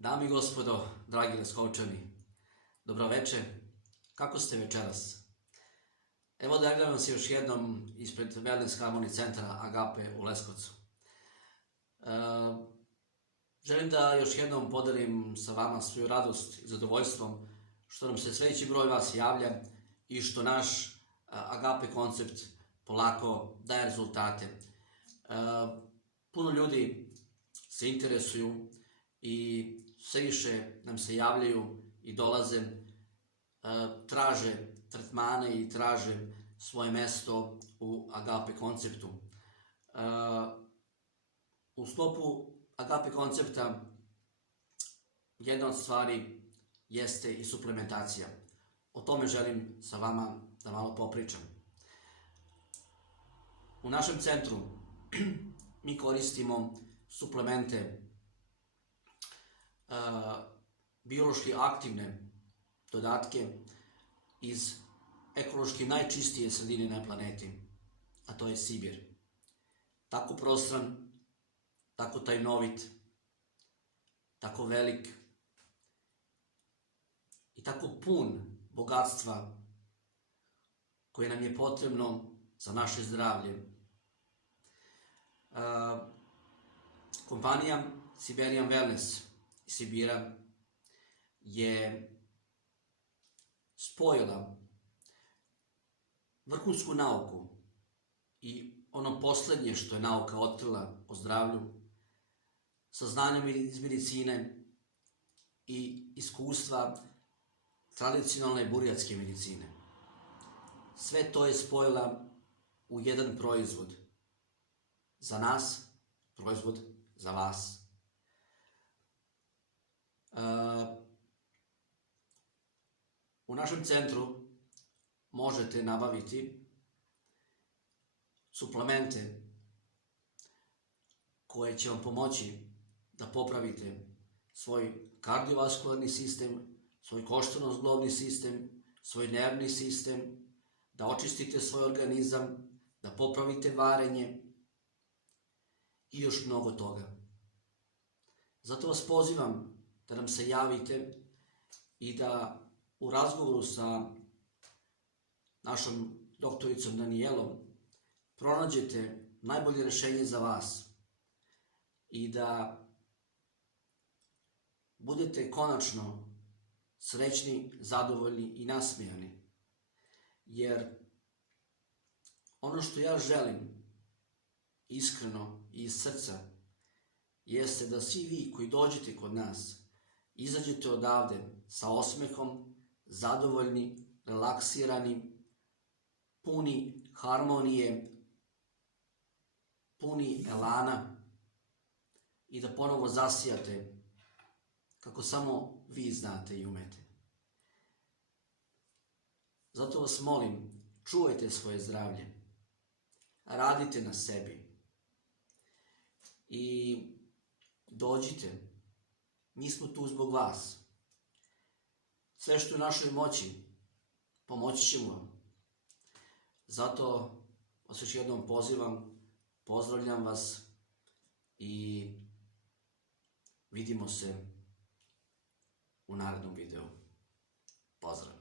Dame i gospodo, dragi Leskovčani, dobro veče, kako ste večeras? Evo da javljam se još jednom ispred Wellness Harmony centra Agape u Leskovcu. Želim da još jednom podelim sa vama svoju radost i zadovoljstvom što nam se sve veći broj vas javlja i što naš Agape koncept polako daje rezultate. Puno ljudi se interesuju i sve više nam se javljaju i dolaze, traže tretmane i traže svoje mesto u Agape konceptu. U sklopu Agape koncepta jedna od stvari jeste i suplementacija. O tome želim sa vama da malo popričam. U našem centru mi koristimo suplemente, biološki aktivne dodatke iz ekološki najčistije sredine na planeti, a to je Sibir. Tako prostran, tako tajnovit, tako velik i tako pun bogatstva koje nam je potrebno za naše zdravlje. Kompanija Siberian Wellness iz Sibira je spojila vrhunsku nauku i ono poslednje što je nauka otkrila o zdravlju sa znanjem iz medicine i iskustva tradicionalne burijatske medicine. Sve to je spojila u jedan proizvod za nas, proizvod za vas. U našem centru možete nabaviti suplemente koje će vam pomoći da popravite svoj kardiovaskularni sistem, svoj koštano-zglobni sistem, svoj nervni sistem, da očistite svoj organizam, da popravite varenje i još mnogo toga. Zato vas pozivam da nam se javite i da u razgovoru sa našom doktoricom Danijelom pronađete najbolje rešenje za vas i da budete konačno srećni, zadovoljni i nasmijani. Jer ono što ja želim iskreno i iz srca jeste da svi vi koji dođete kod nas izađete odavde sa osmehom, zadovoljni, relaksirani, puni harmonije, puni elana i da ponovo zasijate kako samo vi znate i umete. Zato vas molim, čuvajte svoje zdravlje, radite na sebi i dođite, mi smo tu zbog vas. Sve što je u našoj moći, pomoći ćemo vam. Zato vas još jednom pozivam, pozdravljam vas i vidimo se u narednom videu. Pozdrav!